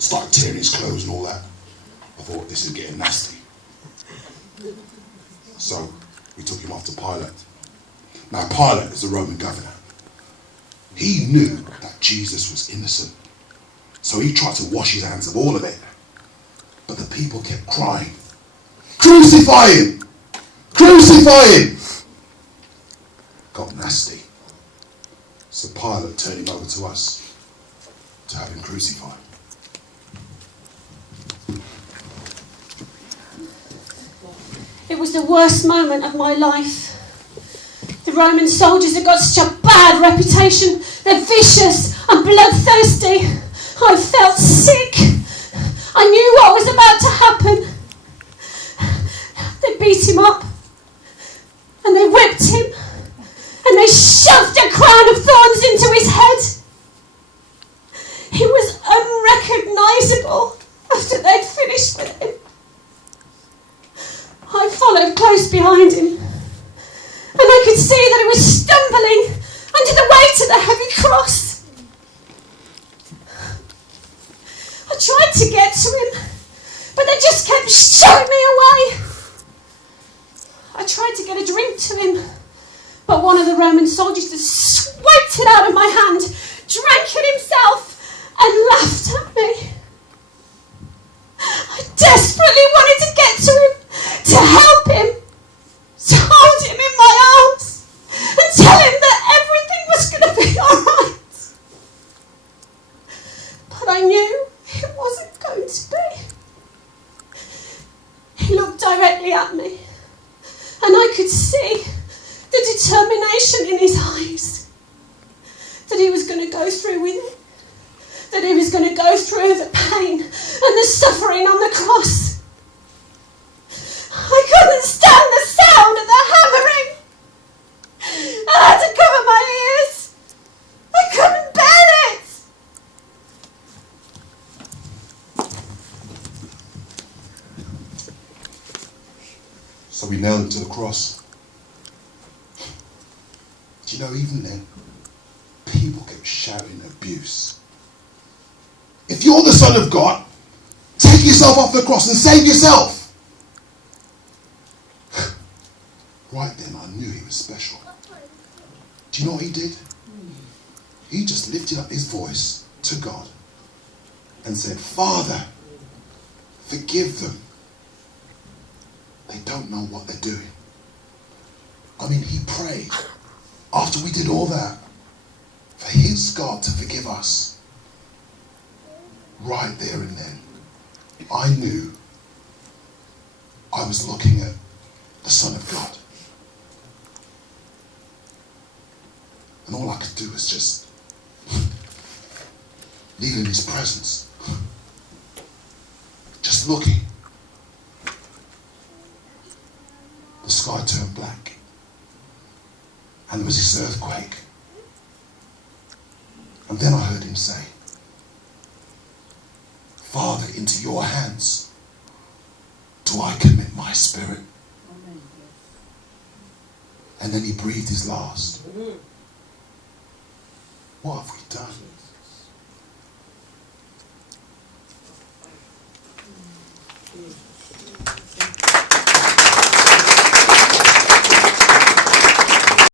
Started tearing his clothes and all that. I thought, this is getting nasty. So we took him off to Pilate. Now Pilate is the Roman governor. He knew that Jesus was innocent. So he tried to wash his hands of all of it. But the people kept crying, crucify him! Crucify him! Got nasty. So Pilate turned him over to us to have him crucified. It was the worst moment of my life. The Roman soldiers had got such a bad reputation. They're vicious and bloodthirsty. I felt sick. I knew what was about to happen. They beat him up and they whipped him and they shoved a crown of thorns into his head. He was unrecognisable after they'd finished with him. I followed close behind him, and I could see that he was stumbling under the weight of the heavy cross. I tried to get to him, but they just kept shoving me away. I tried to get a drink to him, but one of the Roman soldiers just swiped it out of my hand, drank it himself, and laughed at me. I desperately wanted to get to him, to help him, to hold him in my arms and tell him that everything was going to be all right. But I knew it wasn't going to be. He looked directly at me and I could see the determination in his eyes, that he was going to go through with it, that he was going to go through the pain and the suffering on the cross. I couldn't stand the sound of the hammering. I had to cover my ears. I couldn't bear it. So we nailed him to the cross. Do you know, even then, people kept shouting abuse. If you're the Son of God, take yourself off the cross and save yourself. Right then, I knew he was special. Do you know what he did? He just lifted up his voice to God and said, Father, forgive them. They don't know what they're doing. I mean, he prayed after we did all that for his God to forgive us. Right there and then, I knew I was looking at the Son of God. And all I could do was just kneel in his presence. Just looking. The sky turned black. And there was this earthquake. And then I heard him say, Father, into your hands do I commit my spirit. And then he breathed his last. What have we done?